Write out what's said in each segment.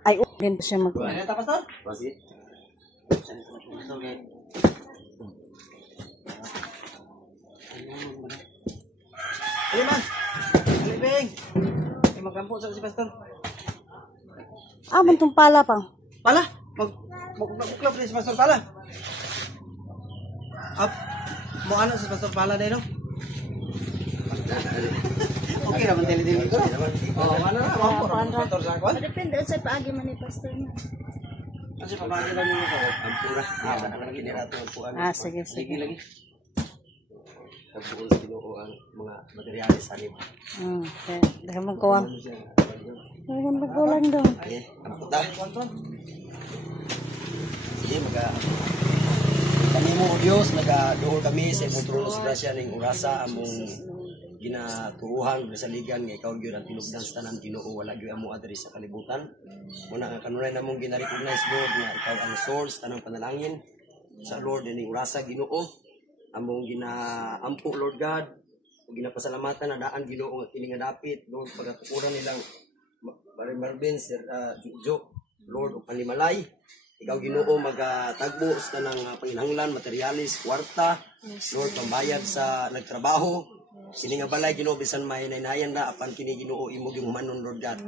Ay, din pa siya mag... Ano yung pastor? Bakit? Ay, man. Alibing. Ay, magkampo sa si pastor. Ah, bantong pala pa. Pala. Magbuklap rin si pastor pala. Up. Mo ano si pastor pala na no? Okay naman tele-tele ko. Oh, ano na? Pastor sa kwan? Depende sa paagi man ni pastor na. Kasi pamagi lang yung ako. Ang pura. Ang lagi ni Rato. Ang puan. Ah, sige, sige. Lagi. Ang buong sa Ginoo ang mga materialis sa lima. Okay. Dahil magkuwang. Dahil magkulang daw. Okay. Ang puta. Sige, kami mo, Diyos, nag-dool kami sa imong trono sa grasya ng orasa, among ginaturuhan, saligan, nga ikaw yun ang tinugdan sa tanan, Ginoo, wala yun ang adres sa kalibutan. Muna nga kanunay na mong gina-recognize, Lord, nga ikaw ang source, tanang panalangin sa Lord, ng orasa, Ginoo, among ginaampo, Lord God, o ginapasalamatan na daan, Ginoo, nga kiningadapit, Lord, pagatukuran nilang Marvin, Sir Jojo, Lord, o Panimalay, ikaw Ginoo magtagbo sa tanang panginahanglan, materialis, kwarta, Lord, pambayad sa nagtrabaho. Kini nga balay Ginoo bisan may nainayan na apan kini Ginoo imo gyud humanon Lord God.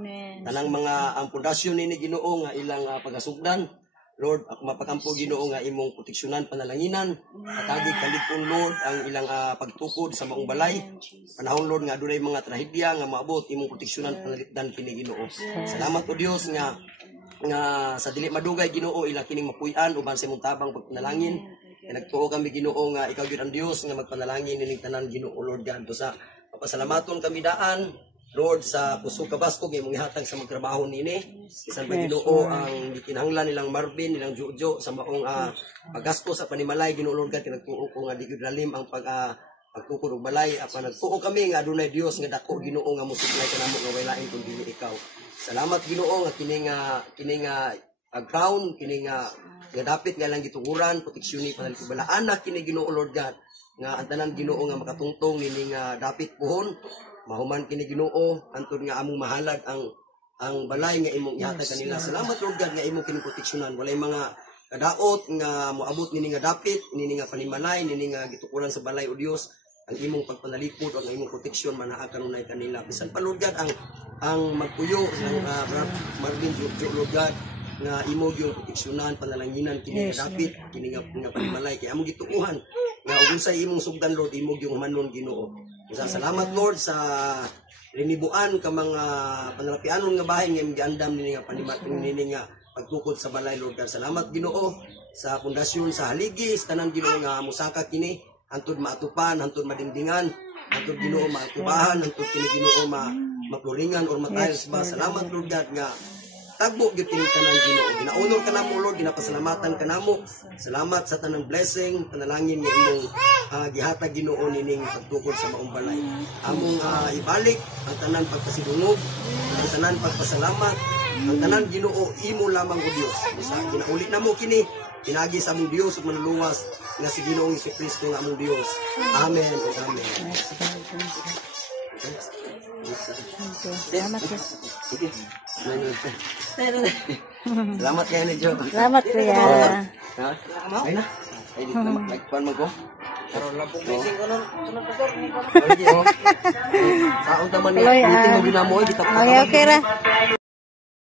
Tanang mga ang pundasyon ni Ginoo nga ilang pagasugdan. Lord, ako mapakampo Ginoo nga imong proteksyonan panalanginan. Patagig kalikon Lord ang ilang pagtukod sa maong balay. Panahon Lord nga adunay mga trahedya nga maabot imong proteksyonan panalitdan kini Ginoo. Salamat o Dios nga sa dili madugay Ginoo ila kining mapuy-an uban sa imong tabang pagpanalangin. Kaya nagtuo kami Ginoo nga ikaw gyud ang Dios nga magpanalangin ining tanan Ginoo Lord God. Sa papasalamaton kami daan Lord sa puso kabasko nga imong ihatag sa magtrabaho nini. Bisan pa Ginoo ang gikinahanglan nilang Marvin, nilang Jojo sa maong paggasto sa panimalay Ginoo Lord God. Nagtuo ko nga di gyud lalim ang pagtukod og balay apan nagtuo kami nga adunay Dios nga dako Ginoo nga mosuplay kanamo nga walain kun dili ikaw. Salamat Ginoo nga kini nga ground kini nga dapit nga lang gituguran proteksyon ni panalikubalaan na kini Ginoo Lord God nga ang tanan Ginoo nga makatungtong nini nga dapit puhon mahuman kini Ginoo antud nga among mahalad ang balay nga imong ihatag kanila. Salamat Lord God nga imong kiniproteksyonan walay mga kadaot nga moabot nini nga dapit nini nga panimalay nini nga gitukuran sa balay o Dios ang imong pagpanalipod ang imong proteksyon manaa kanunay kanila bisan pa Lord God ang magpuyo sa Marvin Jojo Lord God nga imo gyud proteksyonan panalanginan kini nga dapit kini nga panimalay kay among gituuhan nga ug unsay imong sugdan Lord imo gyud manon Ginoo. Salamat Lord sa rinibuan ka mga panalapianon nga bahay nga giandam nini nga panimalay nini nga pagtukod sa balay Lord God. Salamat Ginoo sa pundasyon sa haligi sa tanan Ginoo nga musaka kini antud maatupan antud madingdingan antud Ginoo maatubahan antud kini Ginoo mapluringan or matiles ba. Salamat Lord God nga tagbo gyud kini tanan Ginoo. Ginaunor kanamo Lord, ginapasalamatan kanamo. Salamat sa tanang blessing, panalangin nga imong gihatag Ginoo nining pagtukod sa maong balay. Among ibalik ang tanan pagpasidungog, ang tanan pagpasalamat, ang tanan Ginoo imo lamang o Dios. Sa ginauli namo kini pinagi sa among Dios ug manluwas nga si Ginoong Jesucristo nga among Dios. Amen o amen. Salamat po. Sige. Salamat kayo ni Jo. Salamat kuya. Ha? Ay na. Ay di na magpan mo ko. Karon lang pong blessing ko nun. Sunod pastor ni ko. Kaon taman ni. Meeting mo ginamoy kita. Okay, okay ra.